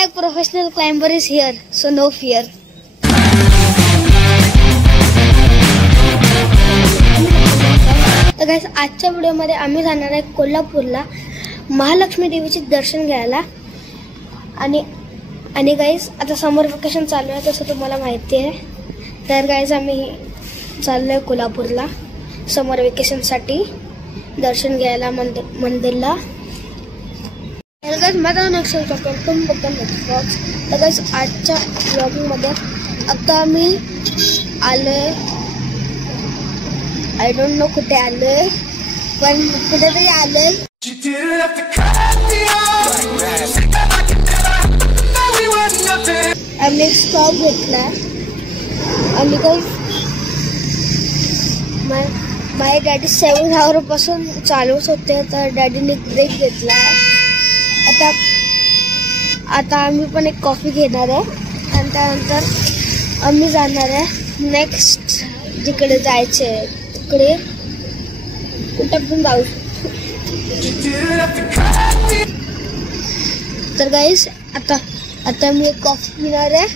Vinayak professional climber is here, so no fear. तर guys आजच्या व्हिडिओमध्ये आम्ही जाणार आहे कोल्हापूरला महालक्ष्मी देवीचे दर्शन घ्यायला. आणि गाइस आता समर वेकेशन चालू आहे तसं तुम्हाला माहिती आहे. तर गाइस आम्ही चाललोय कोल्हापूरला समर वेकेशनसाठी दर्शन घ्यायला मंदिरला. तर गाइस माझा नक्षल करतो तुम्ही बघता नेटफ्लॉक्स. तर गाइस आजच्या व्लॉगिंगमध्ये आता आम्ही आलोय, आय डोंट नो कुठे आलोय पण कुठेतरी आलोय. आम्ही एक स्टॉप घेतला. आम्ही काही माझे डॅडी 7 आवर्सपासून चालूच होते तर डॅडीने ब्रेक घेतला. आता आम्ही पण एक कॉफी घेणार आहे आणि त्यानंतर आम्ही जाणार आहे नेक्स्ट जिकडे जायचे तिकडे कुठं पण जाऊ. तर गाइस आता मी एक कॉफी पिणार आहे.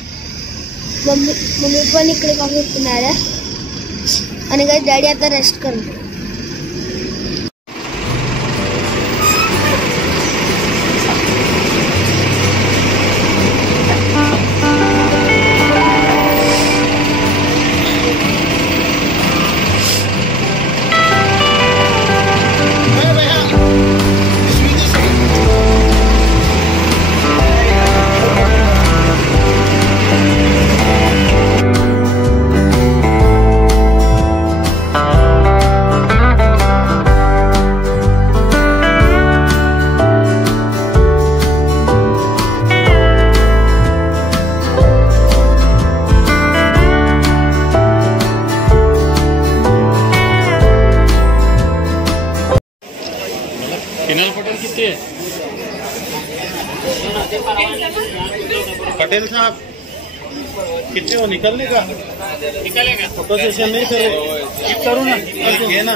मम्मी पण इकडे कॉफी पिणार आहे आणि गाइस डॅडी आता रेस्ट करणार. किनाल पटेल कितने पटेल साहब कितने हो निकलने का निकलेगा फोटो सेशन नहीं करो ना ये ना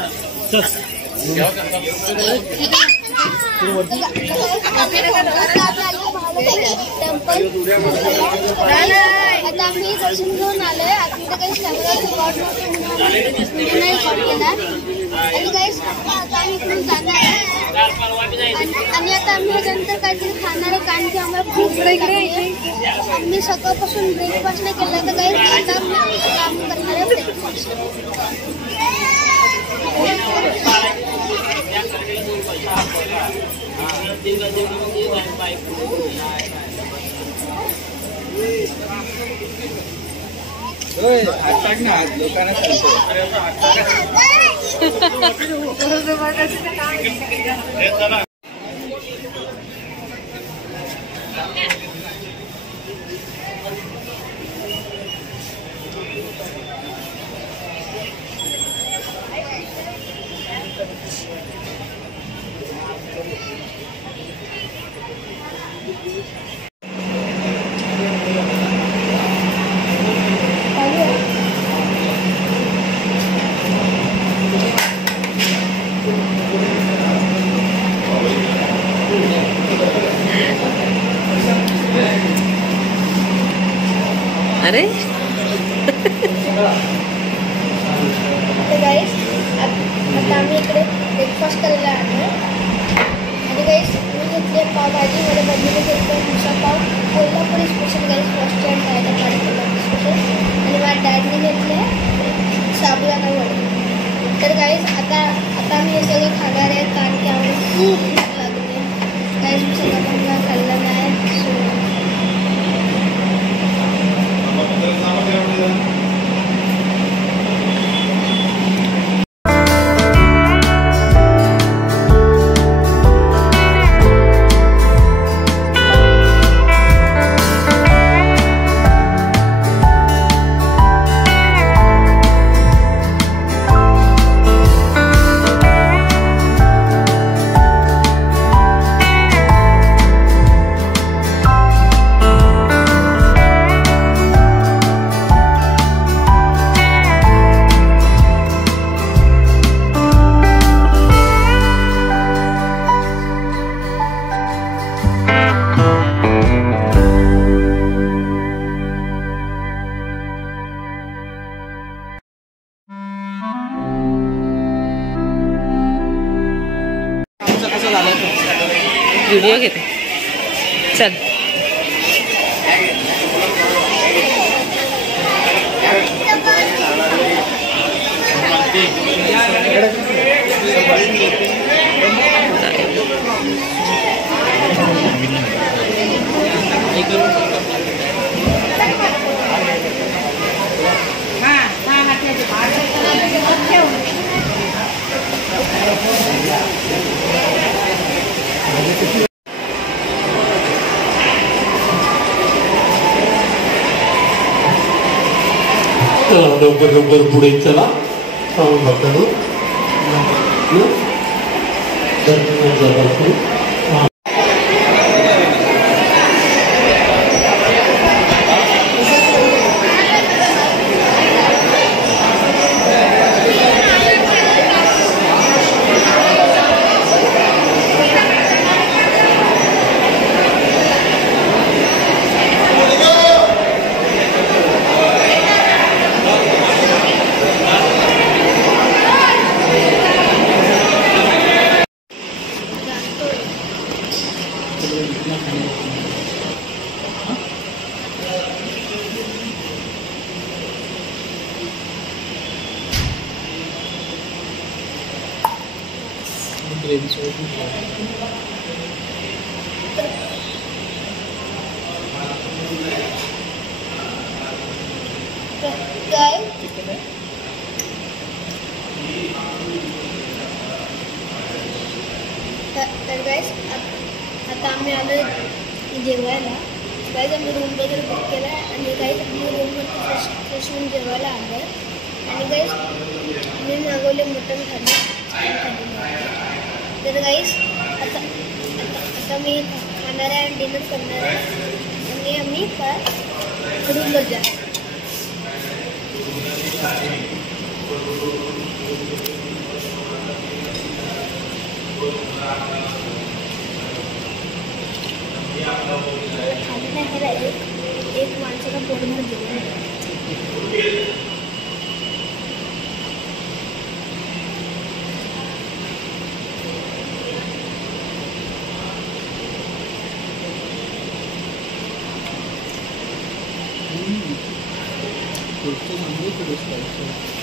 आता आम्ही दर्शन घेऊन आलोय. आता काही आणि गाइस आता आम्ही इकडून जाणार आहे आणि आता आम्ही नंतर काहीतरी खाणार आहे कारण की आम्हाला खूप आम्ही सकाळपासून ब्रेकफास्ट नाही केला. तर गाइस आता आम्ही करणार आहे ब्रेकफास्ट. लोकांना अरे गाइस आता आम्ही इकडे ब्रेकफास्ट करायला आलो आणि गाइस मी घेतली पावभाजी. माझ्या बहिणीने घेतलं misal pav Kolhapuri special. Guys first time खायला कोल्हापुरी स्पेशल. आणि माझ्या डॅडने घेतले साबुदाणा वडे. तर गाइस आता आम्ही हे सगळं खाणार आहे कारण की आम्हाला खूप भूक लागली. गाइस मी सगळं पण खाल्लं नाही. व्हिडिओ घेते. चल लवकर लवकर पुढे चला. बघतो तर गाईस आता आम्ही आलो जेवायला. गाईज आम्ही रूम वगैरे बुक केला आहे आणि गाईज आम्ही रूमवरती फ्रेश होऊन जेवायला आलो आहे. आणि गाईज मी मागवले मटण खाणे. तर गाईज आता मी खाणार आहे आणि डिनर करणार आहे आणि आम्ही रूमवर जाणार. खाली नाही ह्याला एक माणसाला पोटभर जेवण. पुढचं म्हणजे